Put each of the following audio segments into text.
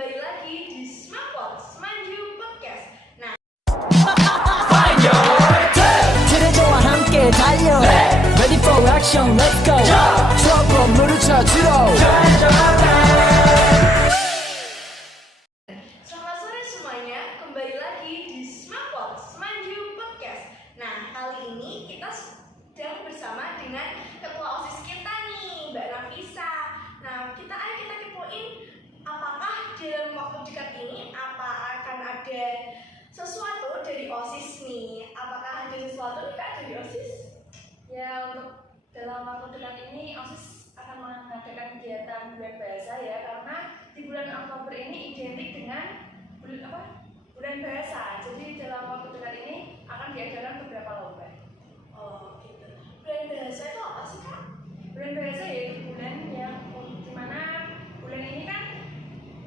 kembali lagi di Smapot Semanju Podcast. Nah, 트레저와 함께 달려 Ready for action, let's go 트럭으로 물을 찾으러 selamat sore semuanya, kembali lagi di Smapot Semanju Podcast. Nah, kali ini kita sedang bersama dengan ketua OSIS kita nih, Mbak Nafisa. Nah, kita kepoin apakah dalam waktu dekat ini akan ada sesuatu dari OSIS nih? Apakah ada sesuatu nih Kak dari OSIS? Ya, untuk dalam waktu dekat ini OSIS akan mengadakan kegiatan bulan bahasa ya, karena di bulan Oktober ini identik dengan bulan bahasa. Jadi dalam waktu dekat ini akan diadakan beberapa lomba. Oh gitu. Bulan bahasa itu apa sih Kak? Bulan bahasa yaitu bulan yang dimana bulan ini kan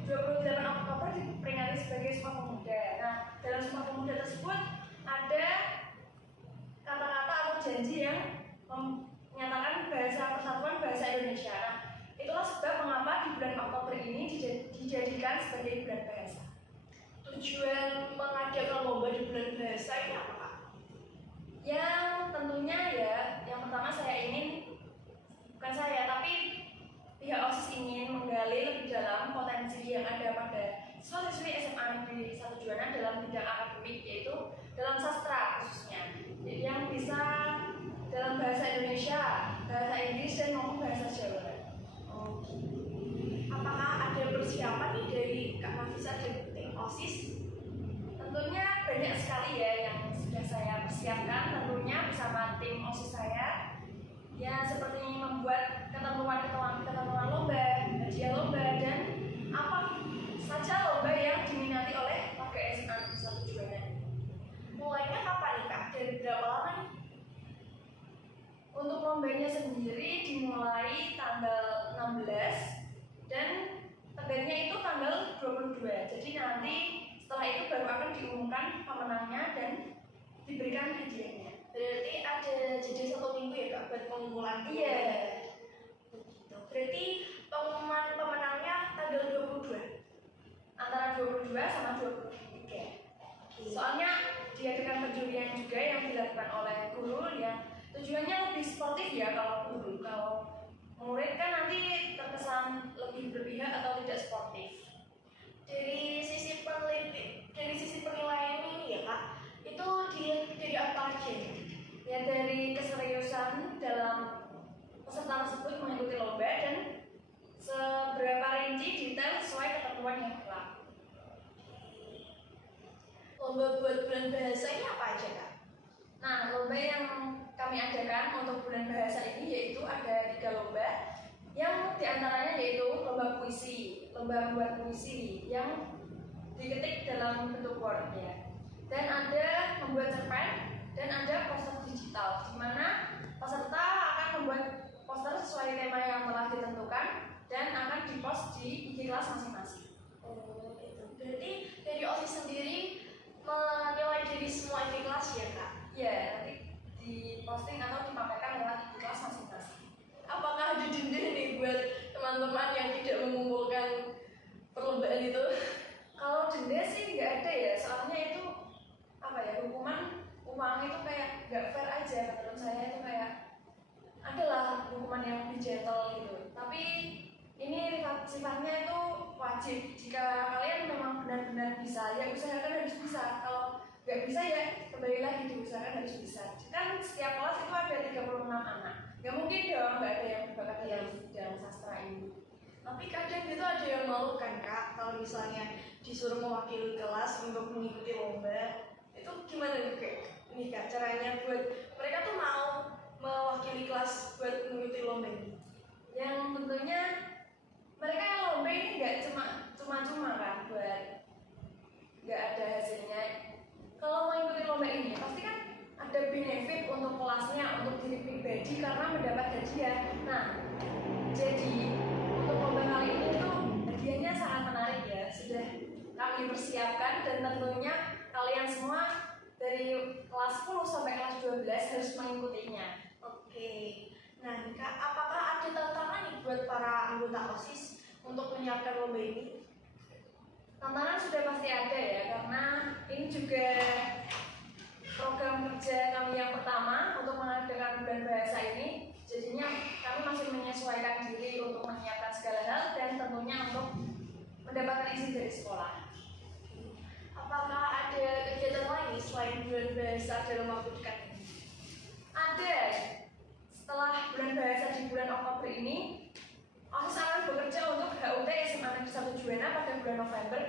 28 Oktober diperingati sebagai Sumpah Pemuda. Nah, dalam Sumpah Pemuda tersebut ada kata-kata atau janji yang menyatakan persatuan bahasa Indonesia. Nah, itulah sebab mengapa di bulan Oktober ini dijadikan sebagai bulan bahasa. Tujuan mengadakan lomba di bulan bahasa ini apa Kak? Yang tentunya ya, yang pertama bukan saya, tapi pihak OSIS ingin menggali lebih dalam potensi yang ada pada siswa-siswi SMA Negeri 1 Juwana dalam bidang akademik, yaitu dalam sastra khususnya, yang bisa dalam bahasa Indonesia, bahasa Inggris, dan maupun bahasa Jawa. Oh gitu. Apakah ada persiapan nih dari Kak Nafisa dan tim OSIS? Tentunya banyak sekali ya yang sudah saya persiapkan, tentunya bersama tim OSIS saya. Ya, seperti membuat ketentuan lomba, hadiah lomba, dan apa saja lomba yang diminati oleh warga SMA Negeri 1 Juwana. Mulainya kapan nih Kak? Dari berapa lama nih? Untuk lombanya sendiri dimulai tanggal 16 dan tenggatnya itu tanggal 22. Jadi nanti setelah itu baru akan diumumkan pemenangnya dan diberikan hadiahnya. Berarti ada jeda 1 minggu ya Kak buat pengumpulan? Iya. Begitu. Berarti pengumuman pemenangnya tanggal 22? Antara 22 sama 23. Soalnya diadakan penjurian juga yang dilakukan oleh guru yang tujuannya lebih sportif ya. Kalau guru, kalau murid kan nanti terkesan lebih berpihak atau tidak sportif. Dari sisi penilaian ini ya Kak, itu dilihat dari apa aja? Ya, dari keseriusan dalam peserta tersebut mengikuti lomba dan seberapa rinci detail sesuai ketentuan yang berlaku. Lomba buat bulan bahasa ini apa aja Kak? Nah, lomba yang kami adakan untuk bulan bahasa ini yaitu ada 3 lomba, yang diantaranya yaitu lomba puisi, lomba membuat puisi yang diketik dalam bentuk Word ya, dan ada membuat cerpen, dan ada poster digital, di mana peserta akan membuat poster sesuai tema yang telah ditentukan dan akan dipost di IG kelas masing-masing. Oh gitu. Berarti dari OSIS sendiri menilai dari semua IG kelas ya Kak? Ya, nanti diposting atau dipamerkan lewat IG kelas masing-masing. Apakah ada denda nih buat teman-teman yang tidak mengumpulkan perlombaan itu? Kalau denda sih nggak ada ya, soalnya itu hukuman uang itu kayak nggak fair aja menurut saya. Itu kayak adalah hukuman yang lebih gentle gitu, tapi ini sifatnya itu wajib. Jika kalian memang benar-benar bisa, ya usahakan harus bisa. Kalau nggak bisa ya kembali lagi diusahakan harus bisa. Kan setiap kelas itu ada 36 anak, nggak mungkin dong nggak ada yang berbakat dalam bidang sastra ini. Tapi kadang itu ada yang malu kan Kak, kalau misalnya disuruh mewakili kelas untuk mengikuti lomba. Itu gimana nih Kak caranya buat mereka tuh mau mewakili kelas buat mengikuti lomba ini? Yang tentunya mereka lomba ini nggak cuma-cuma kan, buat nggak ada hasilnya. Kalau mengikuti lomba ini pasti kan ada benefit untuk kelasnya, untuk diri pribadi karena mendapat hadiah. Nah, jadi untuk lomba kali ini tuh hadiahnya sangat menarik ya, sudah kami persiapkan, dan tentunya kalian semua dari kelas 10 sampai kelas 12 harus mengikutinya. Oke. Nah Kak, apakah ada tantangan nih buat para anggota OSIS untuk menyiapkan lomba ini? Tantangan sudah pasti ada ya, karena ini juga program kerja kami yang pertama untuk mengadakan bulan bahasa ini. Jadinya kami masih menyesuaikan diri untuk menyiapkan segala hal dan tentunya untuk mendapatkan izin dari sekolah. Apakah ada kegiatan lain selain bulan bahasa dalam waktu dekat ini? Ada. Setelah bulan bahasa di bulan Oktober ini, OSIS akan bekerja untuk HUT SMA Negeri 1 Juwana pada bulan November,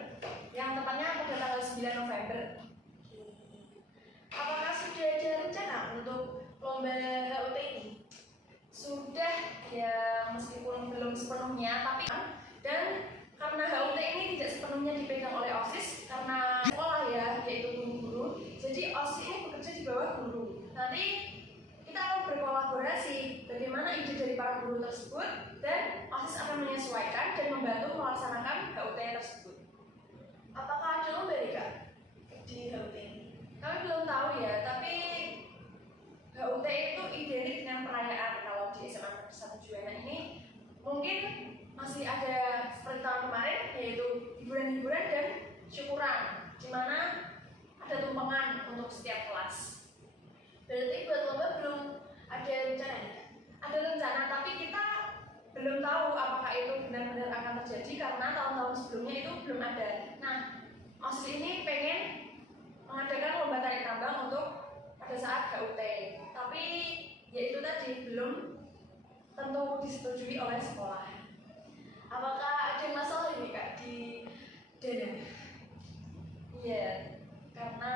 yang tepatnya pada tanggal 9 November. Apakah sudah ada rencana untuk lomba HUT ini? Sudah ya, meskipun belum sepenuhnya, tapi dan karena HUT ini tidak sepenuhnya dipegang oleh OSIS karena sekolah ya, yaitu guru-guru. Jadi OSIS ini bekerja di bawah guru. Nanti kita akan berkolaborasi bagaimana ide dari para guru tersebut dan OSIS akan menyesuaikan dan membantu melaksanakan HUT tersebut. Apakah ada lomba nih Kak di HUT ini? Kami belum tahu ya, tapi HUT itu identik dengan perayaan. Kalau di SMA Negeri 1 Juwana ini mungkin masih ada seperti tahun kemarin, yaitu hiburan-hiburan dan syukuran, di mana ada tumpengan untuk setiap kelas. Berarti buat lomba belum ada rencana nih Kak? Ada rencana, tapi kita belum tahu apakah itu benar-benar akan terjadi karena tahun-tahun sebelumnya itu belum ada. Nah, OSIS ini pengen mengadakan lomba tarik tambang untuk pada saat HUT, tapi ya itu tadi belum tentu disetujui oleh sekolah. Apakah ada masalah ini Kak di dana? Iya, karena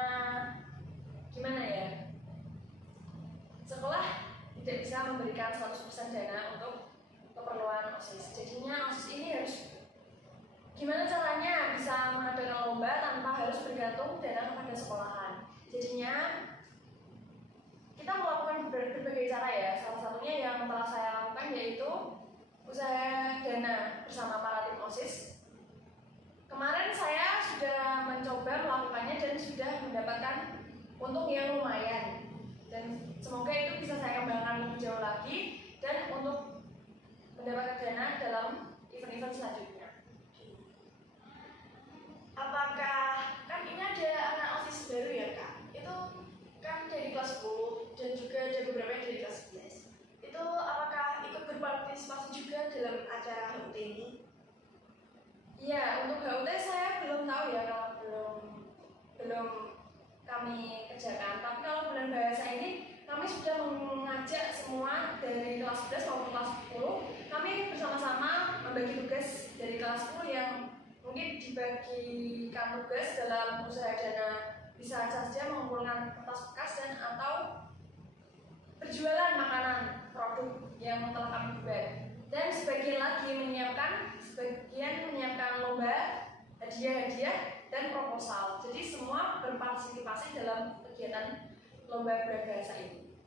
gimana ya, sekolah tidak bisa memberikan 100% dana untuk keperluan OSIS. Jadinya OSIS ini harus gimana caranya bisa mengadakan lomba tanpa harus bergantung dana kepada sekolahan. Jadinya kita melakukan berbagai cara ya. Salah satunya yang telah saya lakukan yaitu usaha dana bersama para tim OSIS. Kemarin saya sudah mencoba melakukannya dan sudah mendapatkan untung yang lumayan. Dan semoga itu bisa saya kembangkan lebih jauh lagi dan untuk mendapatkan dana dalam event-event selanjutnya. Apakah, kan ini ada anak OSIS baru ya Kak? Itu kan dari kelas 10 dan juga ada beberapa yang dari kelas 11. Itu apakah ikut berpartisipasi juga dalam acara HUT ini? Iya, untuk HUT saya belum tahu ya, kalau belum kami kerjakan. Tapi kalau bulan bahasa ini kami sudah mengajak semua dari kelas 11 maupun kelas 10. Kami bersama-sama membagi tugas dari kelas 10 yang mungkin dibagikan tugas dalam usaha dana bisa saja mengumpulkan kertas bekas dan atau berjualan makanan produk yang telah kami buat. Dan sebagian menyiapkan lomba, hadiah-hadiah dan proposal. Jadi semua berpartisipasi dalam kegiatan lomba bulan bahasa ini.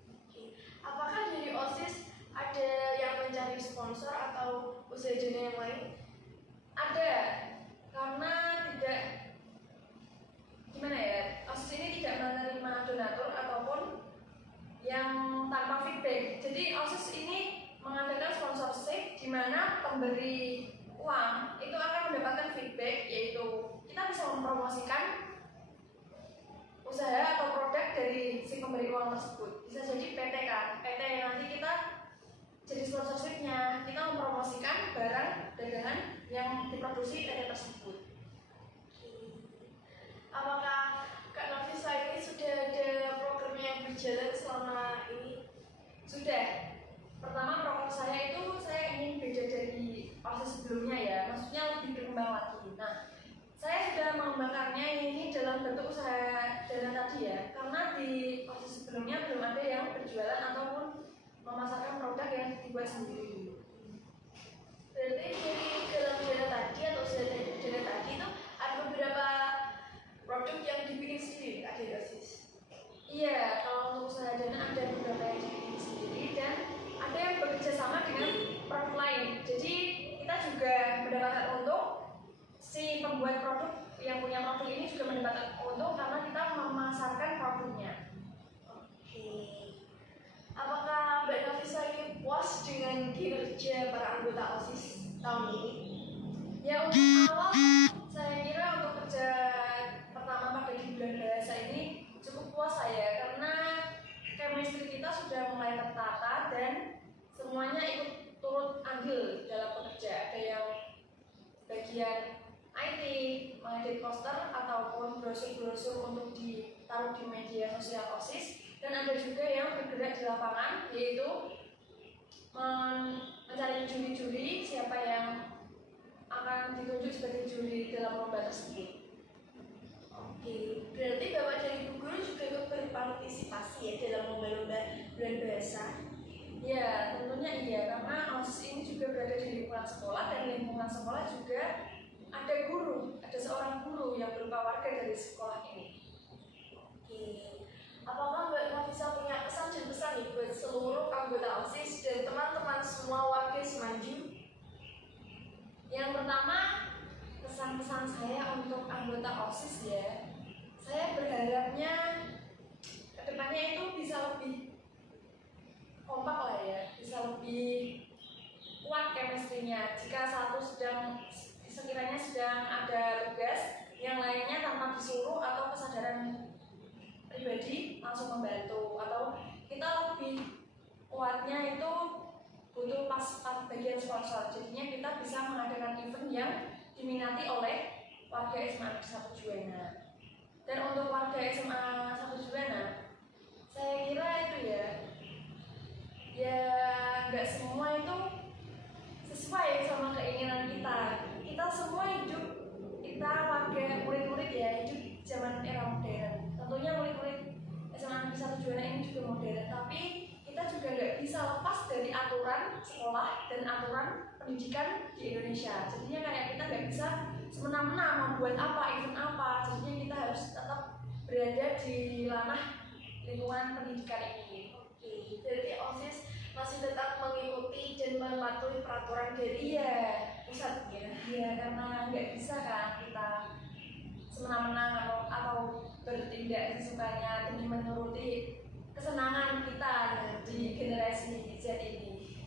Apakah dari OSIS ada yang mencari sponsor atau usaha dana yang lain? Ada, karena tidak gimana ya, OSIS ini tidak menerima donatur ataupun yang tanpa feedback. Jadi OSIS ini mengadakan sponsorship di mana pemberi uang itu akan mendapatkan feedback, yaitu kita bisa mempromosikan usaha atau produk dari si pemberi uang tersebut. Bisa jadi PT kan, PT nanti kita jadi sponsorshipnya, kita mempromosikan barang dagangan yang diproduksi PT tersebut. Apakah Kak Nafisa ini sudah ada program yang berjalan selama ini? Sudah. Pertama, program saya itu saya ingin beda dari OSIS sebelumnya ya, maksudnya lebih berkembang lagi. Nah, saya sudah mengembangkannya ini dalam bentuk usaha dana tadi ya, karena di OSIS sebelumnya belum ada yang berjualan ataupun memasarkan produk yang dibuat sendiri. Berarti dari dalam dana tadi atau usaha dana tadi itu ada beberapa produk yang dibikin sendiri Kak dari OSIS? Iya, kalau untuk usaha dana ada beberapa yang dibikin sendiri dan ada yang bekerja sama dengan produk lain. Jadi kita juga mendapatkan untung, si pembuat produk yang punya produk ini juga mendapatkan untung karena kita memasarkan produknya. Oke. Apakah Mbak Nafisa ini puas dengan kinerja para anggota OSIS tahun ini? Ya, untuk awal saya kira untuk bagian IT, mengedit poster ataupun brosur-brosur untuk ditaruh di media sosial OSIS, dan ada juga yang bergerak di lapangan, yaitu mencari juri-juri siapa yang akan ditunjuk sebagai juri dalam lomba tersebut. Oke, berarti Bapak dari Bu Guru juga ikut berpartisipasi ya dalam lomba-lomba bulan bahasa. Ya, tentunya iya, karena OSIS ini juga berada di lingkungan sekolah, dan lingkungan sekolah juga ada guru, ada seorang guru yang berupa warga dari sekolah ini. Oke, apakah Mbak Nafisa punya pesan dan pesan nih buat seluruh anggota OSIS dan teman-teman semua warga Semanju? Yang pertama, pesan-pesan saya untuk anggota OSIS ya, saya berharapnya kedepannya itu bisa lebih kompak lah ya, bisa lebih kuat chemistry-nya. Jika satu sekiranya sedang ada tugas, yang lainnya tanpa disuruh atau kesadaran pribadi langsung membantu, atau kita lebih kuatnya itu butuh pas bagian sponsor. Jadinya kita bisa mengadakan event yang diminati oleh warga SMA 1 Juwana. Dan untuk warga SMA 1 Juwana, saya kira itu ya nggak semua itu sesuai sama keinginan kita. Kita semua hidup, kita warga murid-murid ya, hidup zaman era modern. Tentunya murid-murid SMA 1 Juwana ini juga modern, tapi kita juga nggak bisa lepas dari aturan sekolah dan aturan pendidikan di Indonesia. Jadinya kayak kita nggak bisa semena-mena membuat apa, event apa. Jadinya kita harus tetap berada di ranah lingkungan pendidikan ini. Oke, berarti OSIS masih tetap mengikuti dan mematuhi peraturan dari pusat ya? Iya, karena nggak bisa kan kita semena-mena atau bertindak sesukanya demi menuruti kesenangan kita di generasi Z ini.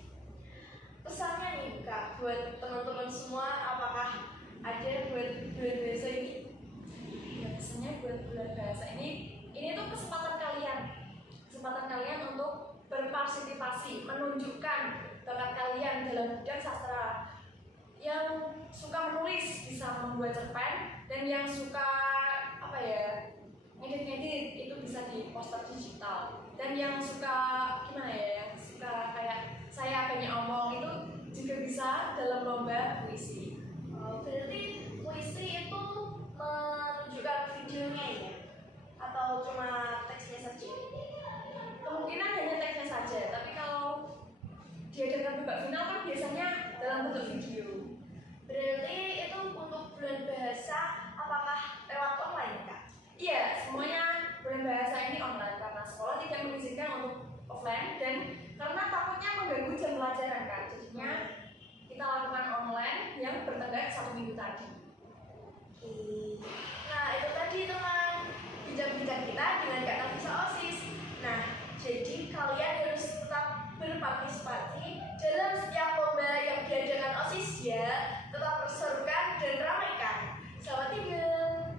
Pesannya nih Kak, buat teman-teman semua, apakah ada buat bulan bahasa ini? Ya, pesannya buat bulan bahasa ini tuh kesempatan kalian untuk berpartisipasi, menunjukkan bakat kalian dalam bidang sastra. Yang suka menulis bisa membuat cerpen, dan yang suka ngedit itu bisa di poster digital, dan yang suka yang suka kayak saya banyak omong itu juga bisa dalam lomba puisi. Oh, berarti puisi itu menunjukkan videonya ya? Atau cuma teksnya saja? Kemungkinan hanya teksnya saja, tapi kalau diadakan babak final kan biasanya dalam bentuk video. Berarti itu untuk bulan bahasa apakah lewat online Kak? Iya, semuanya bulan bahasa ini online karena sekolah tidak mengizinkan untuk offline, dan karena takutnya mengganggu jam pelajaran kan. Jadinya kita lakukan online yang bertenggang 1 minggu tadi. Oke. Nah, itu tadi teman bincang-bincang kita dengan Kak Nafisa OSIS. Nah, jadi kalian harus tetap berpartisipasi dalam setiap lomba yang diadakan OSIS ya. Tetap perserukan dan ramaikan. Selamat tinggal.